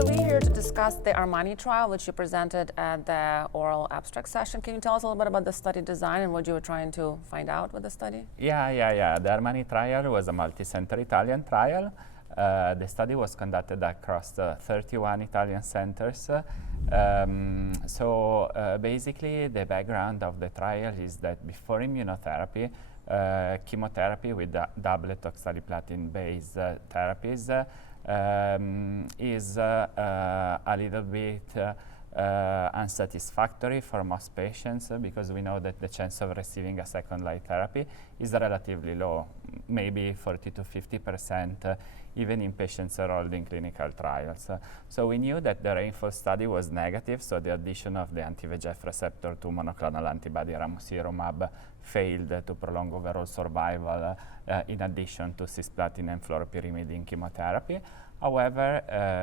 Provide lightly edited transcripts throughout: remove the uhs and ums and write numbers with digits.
So we're here to discuss the ARMANI trial, which you presented at the oral abstract session. Can you tell us a little bit about the study design and what you were trying to find out with the study? Yeah. The ARMANI trial was a multi-center Italian trial. The study was conducted across 31 Italian centers. Basically, the background of the trial is that before immunotherapy, chemotherapy with doublet oxaliplatin-based therapies is a little bit unsatisfactory for most patients because we know that the chance of receiving a second-line therapy is relatively low, maybe 40 to 50%, even in patients enrolled in clinical trials. So we knew that the Rainfall study was negative, so the addition of the anti-VEGF receptor 2 monoclonal antibody Ramucirumab failed to prolong overall survival in addition to cisplatin and fluoropyrimidine chemotherapy. However,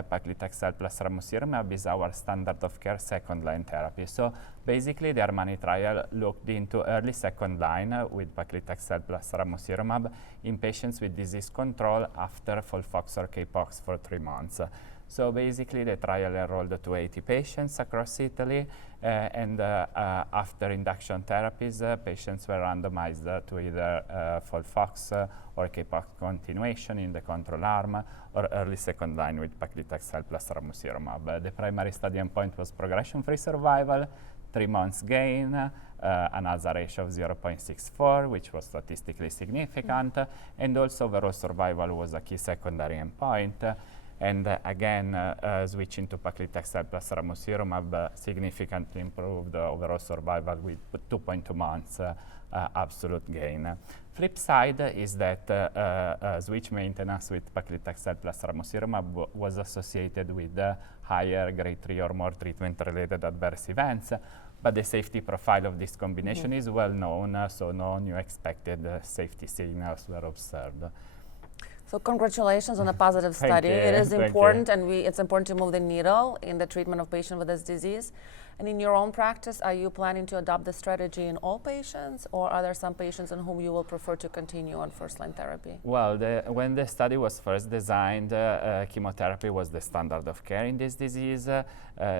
Paclitaxel plus Ramucirumab is our standard of care second-line therapy. So basically, the ARMANI trial looked into early second-line with Paclitaxel plus Ramucirumab in patients with disease control after FOLFOX or CAPOX for 3 months. So basically, the trial enrolled 280 patients across Italy, and after induction therapies, patients were randomized to either FOLFOX or CAPOX continuation in the control arm or early second line with Paclitaxel plus Ramucirumab. The primary study endpoint was progression-free survival, 3 months gain, an hazard ratio of 0.64, which was statistically significant, and also overall survival was a key secondary endpoint. And again, switching to Paclitaxel plus Ramucirumab significantly improved overall survival with 2.2 months absolute gain. Flip side is that switch maintenance with Paclitaxel plus Ramucirumab was associated with higher grade 3 or more treatment-related adverse events, but the safety profile of this combination is well known, so no new expected safety signals were observed. So congratulations on a positive study. It is important, and it's important to move the needle in the treatment of patients with this disease. And in your own practice, are you planning to adopt this strategy in all patients, or are there some patients in whom you will prefer to continue on first-line therapy? Well, when the study was first designed, chemotherapy was the standard of care in this disease.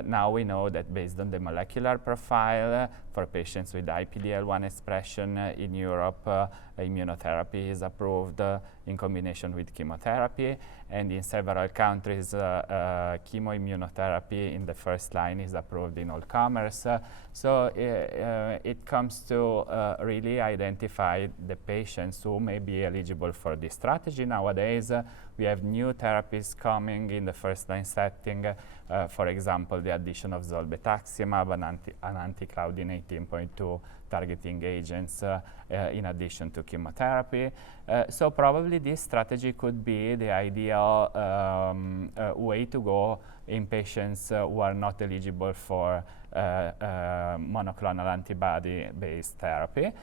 Now we know that based on the molecular profile for patients with IPDL1 expression in Europe, immunotherapy is approved in combination with chemotherapy, and in several countries, chemoimmunotherapy in the first line is approved in all comers. So it comes to really identify the patients who may be eligible for this strategy. Nowadays, we have new therapies coming in the first-line setting. For example, the addition of zolbetuximab, an anti-Claudin 18.2 targeting agents in addition to chemotherapy. So probably this strategy could be the ideal way to go in patients who are not eligible for monoclonal antibody-based therapy.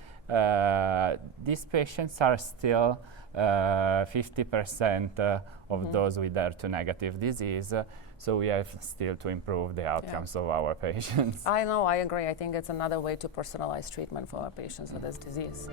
These patients are still 50% of those with HER2-negative disease, so we have still to improve the outcomes of our patients. I know, I agree. I think it's another way to personalize treatment for our patients with this disease.